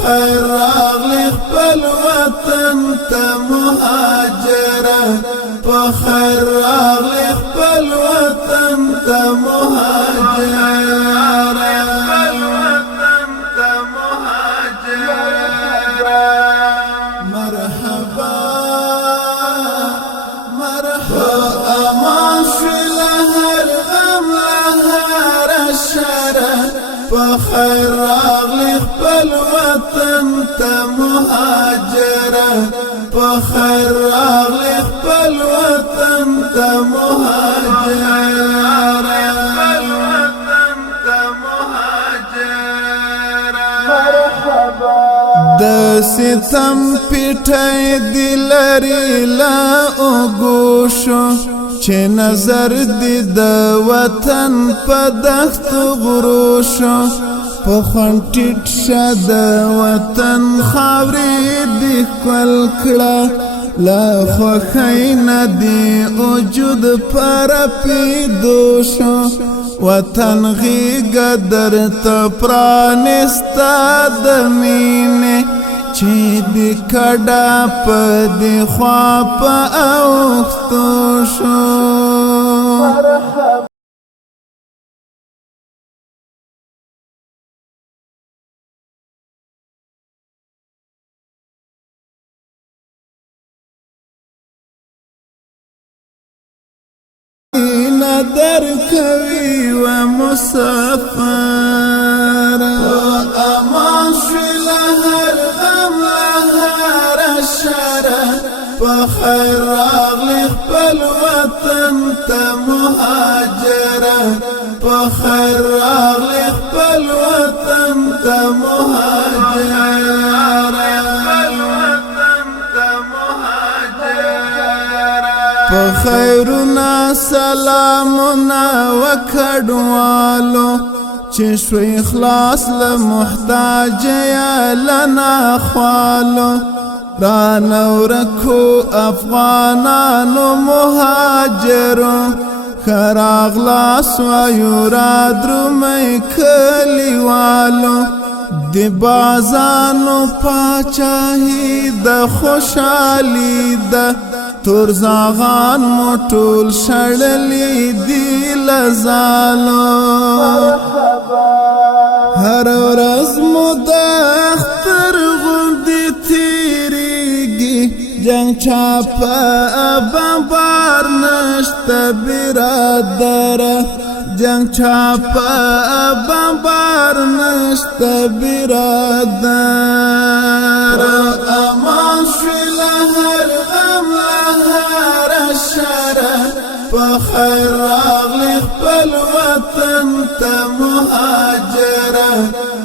خیر راغلی خپل وطن ته مهاجره په خیر راغلی خپل وطن ته مرحبا مرحبا امان شوی لهر غم لهر شره په خیر راغلی خپل وطن ته مهاجره په خیر راغلی خپل وطن ته د ستم پیټای دلری لا اوګوشو چې نظر دی د وطن په دښت غروشو په خونټټ شد وطن خاورې دی کول کړه لا خوخین دی وجود پر پیدوشو وطن غیګ در ته پرانستا د مینې چې دی کډا په دی خوا په اوختو شو در کوي و مسافر امان شوی لهر غم لهر شره په خیر راغلی خپل وطن ته مهاجره په خیر راغلی خپل وطن ته په خیرنا سلامنا وکړوالو چې شوي خلاص له محتاج یا لنا خوالو رانورکو افغانانو مهاجرو خراغلاس وایو را درومې کلیوالو د بازانو پاچاهي د خوشحالي ده تور زاغان موټول شړلی دی لزالو هر ورځ مو د اختر غوندې تیریږي جنګ چاپه بمبار نشته برادره جنګ چاپه بمبار نشته برادره امان شوی لهر غم لهر شره په خیر راغلی خپل وطن ته مهاجره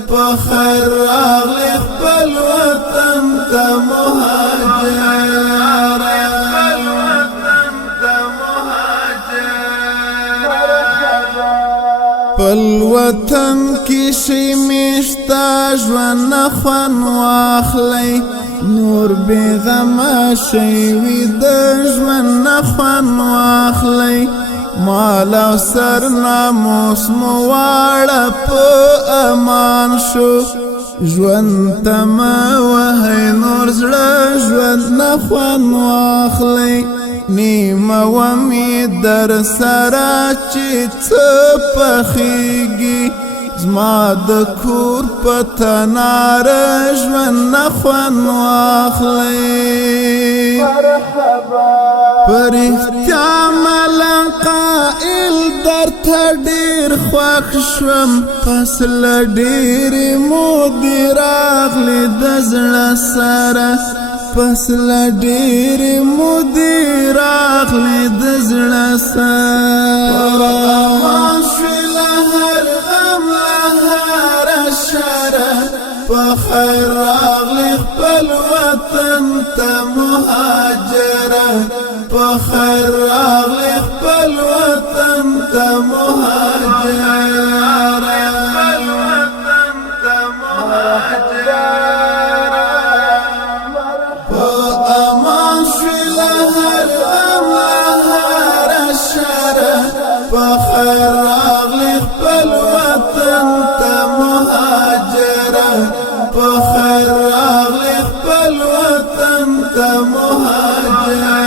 په خیر راغلی خپل وطن ته خپل وطن کې شي میشتا ژوند خوان واخلی نور بیغمه شي وي د ژوند خوان واخلی مال او سر ناموس مو واړه په امان شو ژوند ته مه وهئ نور زړه ژوند خوان واخلی نیمه ومې در سره چې څه پخیږي زما د کور په تناره ژوند خوان واخلی پر اختیا ملنګ قائل درته ډېر خوښ شوم پس له ډېرې مودې راغلې د زړه سره پس له ډېرې مودې راغلې د زړه سره امان شوی لهر غم لهر شره په خیر راغلی خپل وطن ته مهاجره په خیر راغلی خپل وطن ته خیر راغلی خپل وطن ته مهاجره په خیر جهان